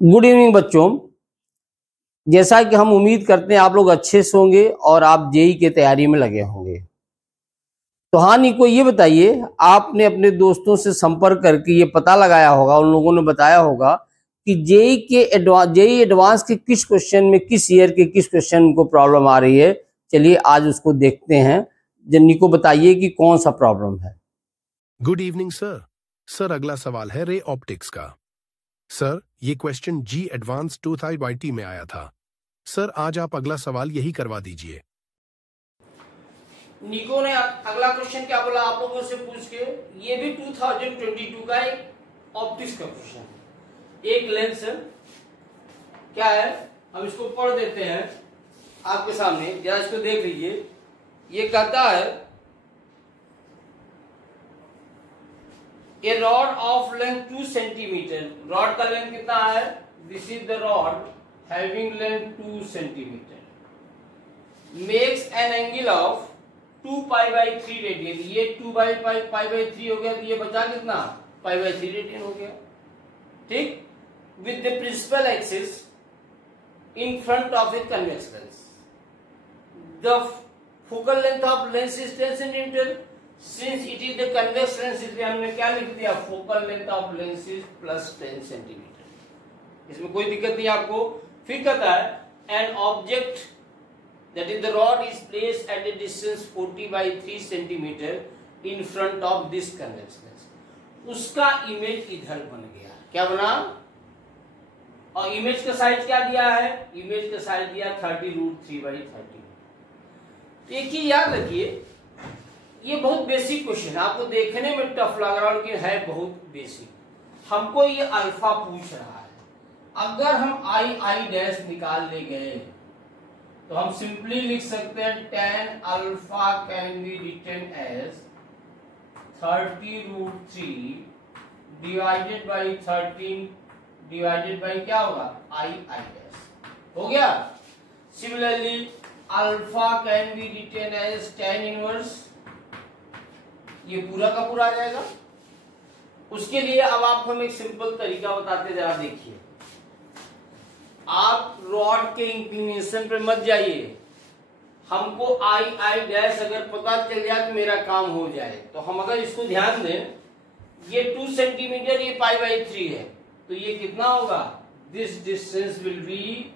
Good evening बच्चों। जैसा कि हम उम्मीद करते हैं आप लोग अच्छे से होंगे और आप जेई की तैयारी में लगे होंगे। तो हाँ निको, ये बताइए, आपने अपने दोस्तों से संपर्क करके ये पता लगाया होगा, उन लोगों ने बताया होगा कि जेई एडवांस के किस क्वेश्चन में, किस ईयर के किस क्वेश्चन को प्रॉब्लम आ रही है। चलिए आज उसको देखते हैं। निको बताइए कि कौन सा प्रॉब्लम है। Good evening sir. सर अगला सवाल है रे ऑप्टिक्स का। सर ये क्वेश्चन जी एडवांस 2000 में आया था। सर आज आप अगला सवाल यही करवा दीजिए। निको ने अगला क्वेश्चन क्या बोला आप लोगों से पूछ के, ये भी 2022 का एक ऑप्टिक्स का क्वेश्चन है। एक लेंस क्या है, हम इसको पढ़ देते हैं आपके सामने, जरा इसको देख लीजिए। ये कहता है A rod of length 2 centimetre. Rod का लेंथ कितना है? This is the rod having length 2 centimetre, makes an angle of 2 pi by 3 radian. ये 2 पाई बाई 3 हो गया, तो ये बचा कितना? पाई बाई 3 रेडियन हो गया। ठीक, with the principal axis in front of a convex lens. The focal length of lens is 10 centimetre. Since it is the convex lens, इसलिए हमने क्या लिख दिया? Focal length of lens is plus 10 centimetre. इसमें कोई दिक्कत नहीं आपको। फिर कहता है an object that is the rod is placed at a distance 40 by 3 centimeter in front of this convex lens। उसका इमेज इधर बन गया। क्या बना? और इमेज का साइज क्या दिया है? इमेज का साइज दिया 30√3/30। एक ही याद रखिए, ये बहुत बेसिक क्वेश्चन है, आपको देखने में टफ लग रहा है लेकिन है बहुत बेसिक। हमको ये अल्फा पूछ रहा है। अगर हम आई डैश निकाल ले गए तो हम सिंपली लिख सकते हैं tan alpha can be written as 30√3 divided by 13 divided by क्या होगा? I dash. हो गया। Similarly alpha can be written as tan inverse, ये पूरा का पूरा आ जाएगा। उसके लिए अब आपको हम एक सिंपल तरीका बताते, जरा देखिए। आप रॉड के इंक्लिनेशन पे मत जाइए, हमको आई डैश अगर पता चल जाए तो मेरा काम हो जाए। तो हम अगर इसको ध्यान दें, ये 2 सेंटीमीटर, ये पाई बाई 3 है, तो ये कितना होगा? This distance will be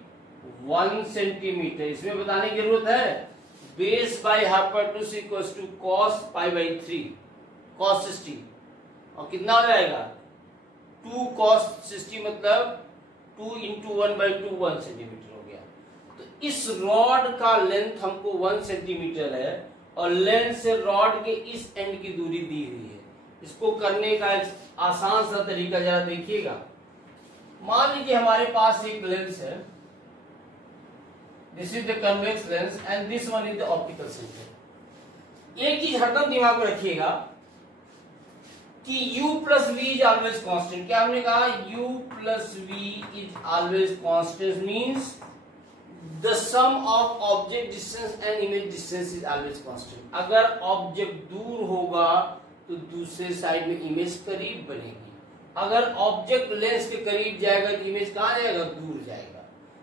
1 centimetre. इसमें बताने की जरूरत है, base by hypotenuse equals to cos pi by 3 cos 60, और कितना हो जाएगा? 2 कॉस 60 मतलब 2 × 1/2 1 सेंटीमीटर हो गया। तो इस रॉड का लेंथ हमको 1 सेंटीमीटर है और लेंथ से रॉड के इस एंड की दूरी दी हुई है। इसको करने का एक आसान सा तरीका जरा देखिएगा। मान लीजिए हमारे पास एक लेंस है, this is the convex lens and this one is the optical centre. एक चीज हरदम दिमाग में रखिएगा कि u plus v is always constant. क्या हमने कहा? u plus v is always constant means the sum of object distance and image distance is always constant. अगर ऑब्जेक्ट दूर होगा तो दूसरे साइड में इमेज करीब बनेगी। अगर ऑब्जेक्ट लेंस के करीब जाएगा तो इमेज कहां जाएगा? दूर जाएगा।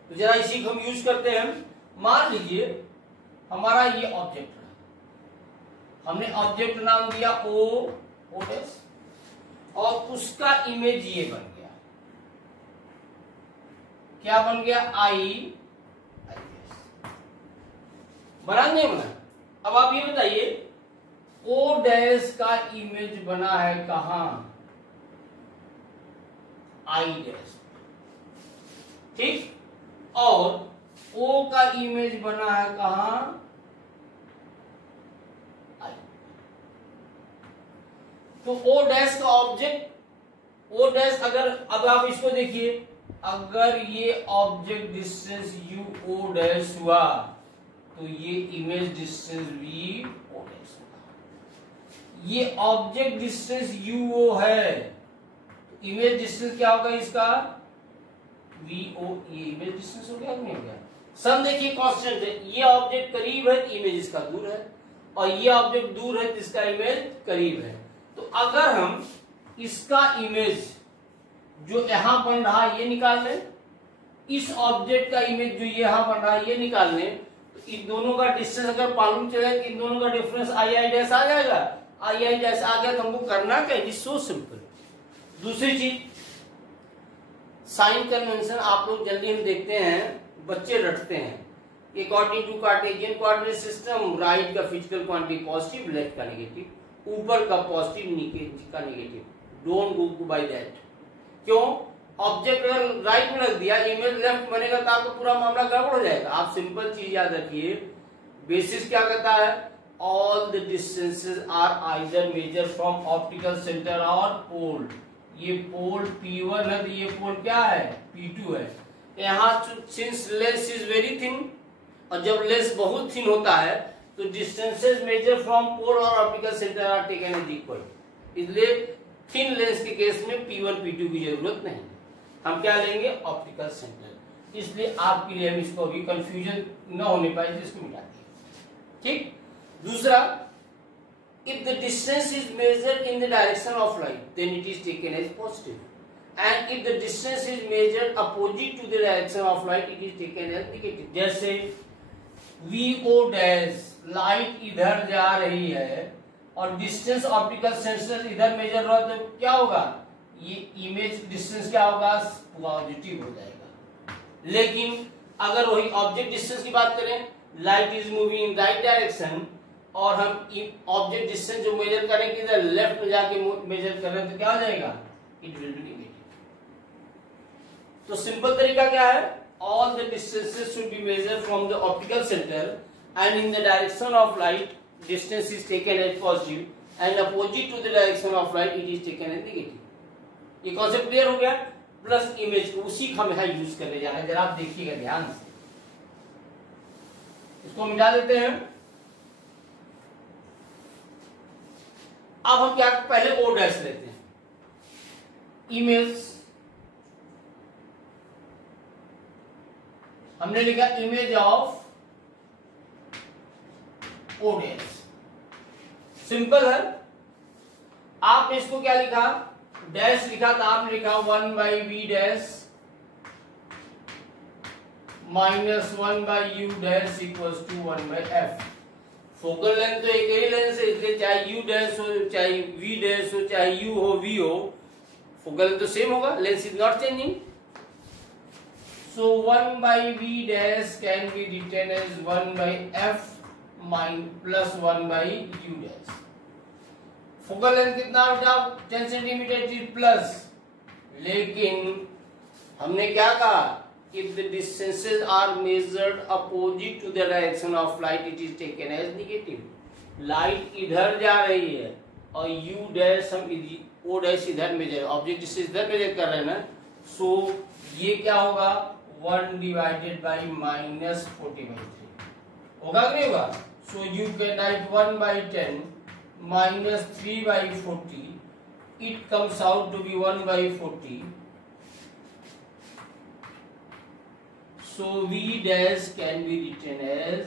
तो जरा इसी को हम यूज करते हैं। मान लीजिए हमारा ये ऑब्जेक्ट है, हमने ऑब्जेक्ट नाम दिया o डैश, और उसका इमेज ये बन गया। क्या बन गया? आई बना नहीं बना? अब आप ये बताइए, ओ डैश का इमेज बना है कहां? I dash. ठीक, और ओ का इमेज बना है कहां? तो ओ डैश का ऑब्जेक्ट, ओ डैश, अगर अब आप इसको देखिए, अगर ये object distance u O dash हुआ तो ये image distance v O dash होगा। ये ऑब्जेक्ट डिस्टेंस यू ओ है तो इमेज डिस्टेंस क्या होगा इसका? V O. ये इमेज डिस्टेंस हो गया कि नहीं हो गया? सम देखिए कांस्टेंट है, ये ऑब्जेक्ट करीब है तो इमेज इसका दूर है, और ये ऑब्जेक्ट दूर है तो इसका इमेज करीब है। तो अगर हम इसका इमेज जो यहां बन रहा है ये निकाल लें, इस ऑब्जेक्ट का इमेज जो यहां बन रहा है ये निकाल लें, तो इन दोनों का डिस्टेंस अगर मालूम चले तो इन दोनों का डिफरेंस आई आई डैश आ जाएगा। आई आई डैश आ गया तो हमको करना क्या, इट इज सो सिंपल। दूसरी चीज साइन कन्वेंशन, आप लोग जल्दी हम देखते हैं बच्चे रटते हैं। According to Cartesian coordinate system, right का फिजिकल क्वांटिटी पॉजिटिव, लेफ्ट का नेगेटिव, ऊपर का पॉजिटिव नीचे का negative, don't go by that. क्यों? ऑब्जेक्ट अगर राइट में रख दिया, इमेज लेफ्ट बनेगा तो आपका पूरा मामला गड़बड़ हो जाएगा। आप सिंपल चीज याद रखिए, बेसिस क्या कहता है, all the distances are either measure from optical centre और पोल। ये पोल P1 है तो ये पोल क्या है, P2 है। यहाँ since lens is very thin, और जब लेंस बहुत थिन होता है तो डिस्टेंसेस मेजर फ्रॉम पोल और optical centre are taken as equal. इसलिए थिन लेंस के केस में P1 P2 की जरूरत नहीं, हम क्या लेंगे, ऑप्टिकल सेंटर। इसलिए आपके लिए हम इसको अभी कंफ्यूजन न होने पाए तो इसको मिटा देंगे। ठीक। दूसरा, if the distance is measured in the direction of light, then it is taken as positive, and if the distance is measured opposite to the direction of light, it is taken as negative। जैसे VO dash, light इधर जा रही है और distance optical sensor इधर major रहा तो क्या होगा, ये इमेज डिस्टेंस क्या होगा, पॉजिटिव हो जाएगा। लेकिन अगर वही ऑब्जेक्ट डिस्टेंस की बात करें, light is moving in right direction और हम ऑब्जेक्ट डिस्टेंस जो मेजर करें कि इधर लेफ्ट में जाके मेजर कर रहे हैं तो क्या हो जाएगा, इट विल बी नेगेटिव। तो सिंपल तरीका क्या है, all the distances should be measured from the optical centre and in the direction of light distance is taken as positive and opposite to the direction of light it is taken as negative. ये concept clear हो गया। Plus image को उसी का हम यहाँ use करने जा रहे हैं, जरा आप देखिएगा ध्यान से। इसको मिटा देते हैं। अब हम क्या, पहले ओ डैश लेते हैं। इमेज हमने लिखा image of O dash, simple है। आपने इसको क्या लिखा, डैश लिखा तो आपने लिखा 1/v dash minus 1/u dash equals to 1/f। Focal length तो एक ही लेंस है, इसलिए चाहे u डैश हो, चाहे v डैश हो, चाहे u हो v हो, फोकल लेंथ तो सेम होगा, lens is not changing. So 1/v dash can be written as 1/f plus 1/u dash. Focal length कितना बेटा, 10 सेंटीमीटर प्लस, लेकिन हमने क्या कहा, if the distances are measured opposite to the direction of light, it is taken as negative। Light इधर जा रही है और u डैश हम o डैश इधर मेजर, ऑब्जेक्ट डिस्टेंस इधर मेजर कर रहे हैं ना, सो ये क्या होगा, 1 डिवाइडेड बाई -40/3 होगा कि नहीं होगा। सो you can right 1/10 minus 3/40, it comes out to be 1/40। So V dash can be written as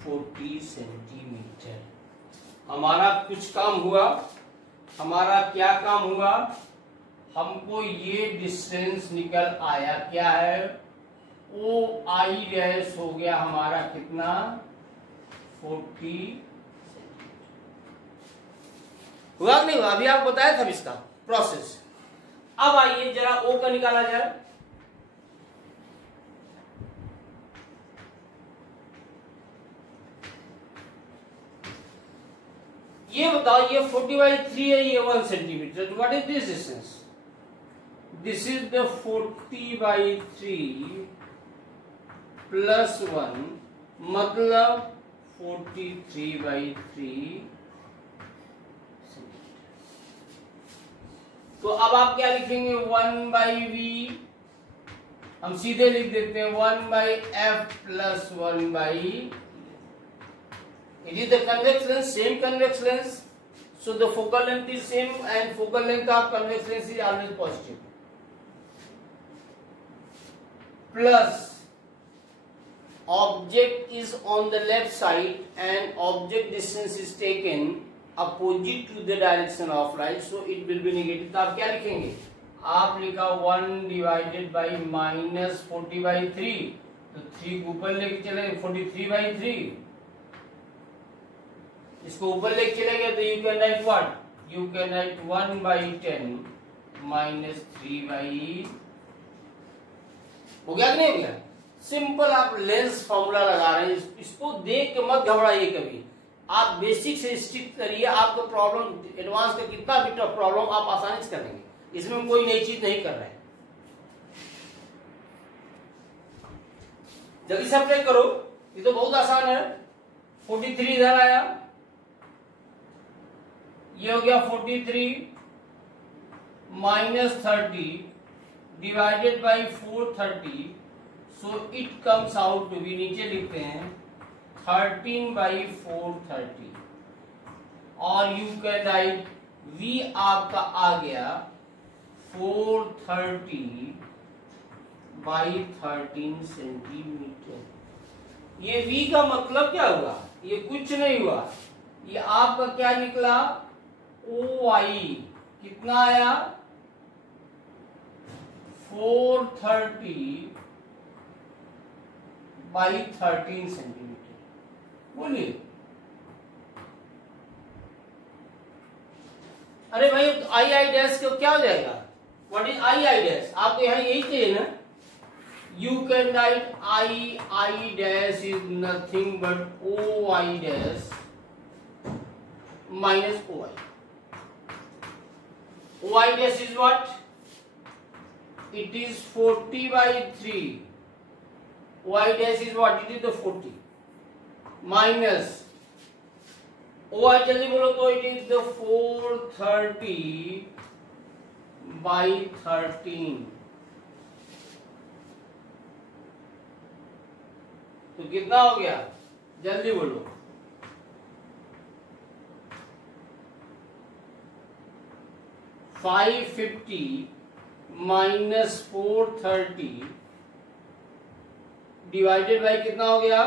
40 centimetre. हमारा कुछ काम हुआ, हमारा क्या काम हुआ, हमको ये डिस्टेंस निकल आया, क्या है, ओ आई डैश हो गया हमारा कितना, 40 हुआ नहीं हुआ, अभी आपको बताया था इसका प्रोसेस। अब आइए जरा ओ का निकाला जाए। ये बताओ, ये 40/3 है, ये 1 centimetre, what is this distance, this is the 40/3 plus 1 मतलब 43/3। तो अब आप क्या लिखेंगे, 1/v, हम सीधे लिख देते हैं 1/f plus 1/, it is the convex lens, same convex lens, so the focal length is same and focal length of convex lens is always positive, plus object is on the left side and object distance is taken opposite to the direction of light, so it will be negative। तो आप क्या लिखेंगे, आप लिखा 1 divided by -40/3, तो 3 को ऊपर लेके चले 43/3, इसको ऊपर लेके चले गए तो you can right what, you can right 1/10 -3/, हो गया कि नहीं हो गया? सिंपल आप लेंस फॉर्मूला लगा रहे हैं, इसको देख के मत घबराइए कभी, आप बेसिक से स्टिक करिए, आपको प्रॉब्लम एडवांस का कितना भी टफ प्रॉब्लम आप आसानी से करेंगे, इसमें हम कोई नई चीज नहीं कर रहे हैं। जल्दी से अप्लाई करो, ये तो बहुत आसान है। 43 इधर आया, ये हो गया 43 -30 divided by 430, so it comes out to be, नीचे लिखते हैं 13/430, और यू कैन राइट v आपका आ गया 430/13 सेंटीमीटर। ये v का मतलब क्या हुआ? ये कुछ नहीं हुआ, ये आपका क्या निकला, OI कितना आया 430/13 सेंटीमीटर। बोलिए, अरे भाई आई डैश को क्या हो जाएगा, व्हाट इज आई डैश? आपको यहाँ यही चाहिए ना, you can right I dash is nothing but OI dash minus OI। OI dash is what? It is 40/3. OI dash is what? It is the 40 minus OI, जल्दी बोलो तो, it is the 430/13। तो कितना हो गया, जल्दी बोलो, 550 minus 430 डिवाइडेड बाई कितना हो गया,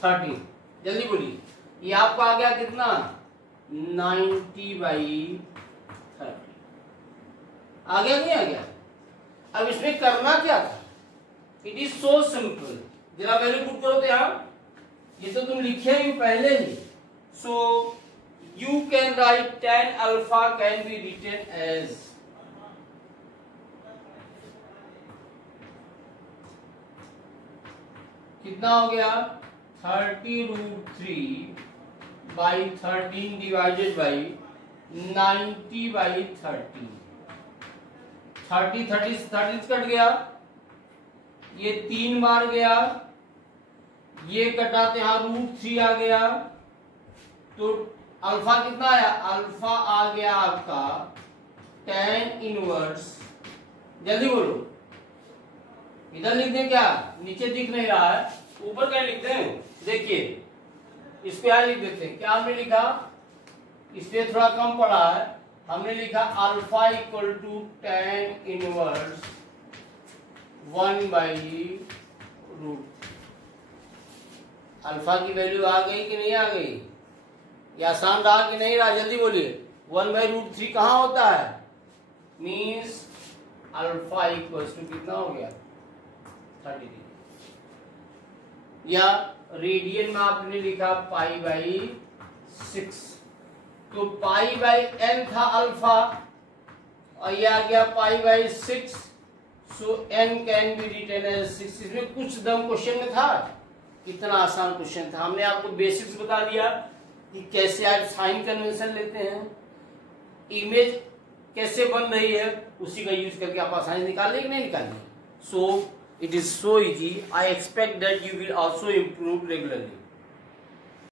30। जल्दी बोलिए, ये आपका आ गया कितना, 90/30। आ गया नहीं आ गया? अब इसमें करना क्या था, इट इज सो सिंपल, जरा वैल्यू पुट करो तो यहाँ, ये तो तुम लिखे ही पहले ही। So you can write tan alpha can be written as कितना हो गया, 30√3/13 डिवाइडेड बाई 90/13। 30 कट गया, ये 3 बार गया, ये कटाते यहाँ √3 आ गया, तो अल्फा कितना आया, अल्फा आ गया आपका tan इनवर्स, जल्दी बोलो, इधर लिख दें क्या, नीचे दिख नहीं रहा है, ऊपर क्या लिखते हैं, देखिए इस पे देख देते हैं, क्या हमने लिखा, इस पे थोड़ा कम पड़ा है, हमने लिखा alpha equal to tan inverse 1/√। Alpha की वैल्यू आ गई कि नहीं आ गई, ये आसान रहा कि नहीं रहा, जल्दी बोलिए। 1/√3 कहाँ होता है, मीन्स अल्फा इक्वल्स टू कितना हो गया, 30 डिग्री, या रेडियन में आपने लिखा π/6, तो π/n था अल्फा, और ये आ गया π/6, so n can be written as 6। इसमें कुछ दम क्वेश्चन में था, कितना आसान क्वेश्चन था, हमने आपको बेसिक्स बता दिया कि कैसे आज साइन कन्वेंशन लेते हैं, इमेज कैसे बन रही है, उसी का यूज करके आप आसानी निकालेंगे कि नहीं निकालेंगे। सो it is so easy. I expect that you will also improve regularly.